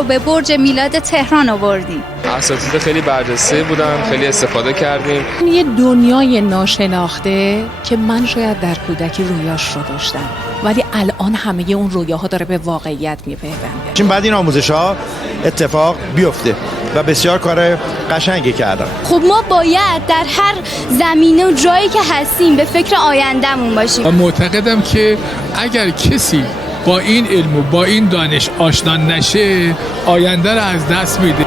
رو به برج میلاد تهران آوردیم. اساتید خیلی برجسته بودن، خیلی استفاده کردیم. یه دنیای ناشناخته که من شاید در کودکی رویاش رو داشتم، ولی الان همه اون رویاها داره به واقعیت میپیونده. بعد این آموزش‌ها اتفاق بیفته و بسیار کار قشنگی کردن. خب ما باید در هر زمینه و جایی که هستیم به فکر آیندهمون باشیم. و معتقدم که اگر کسی با این علم و با این دانش آشنا نشه، آینده رو از دست میده.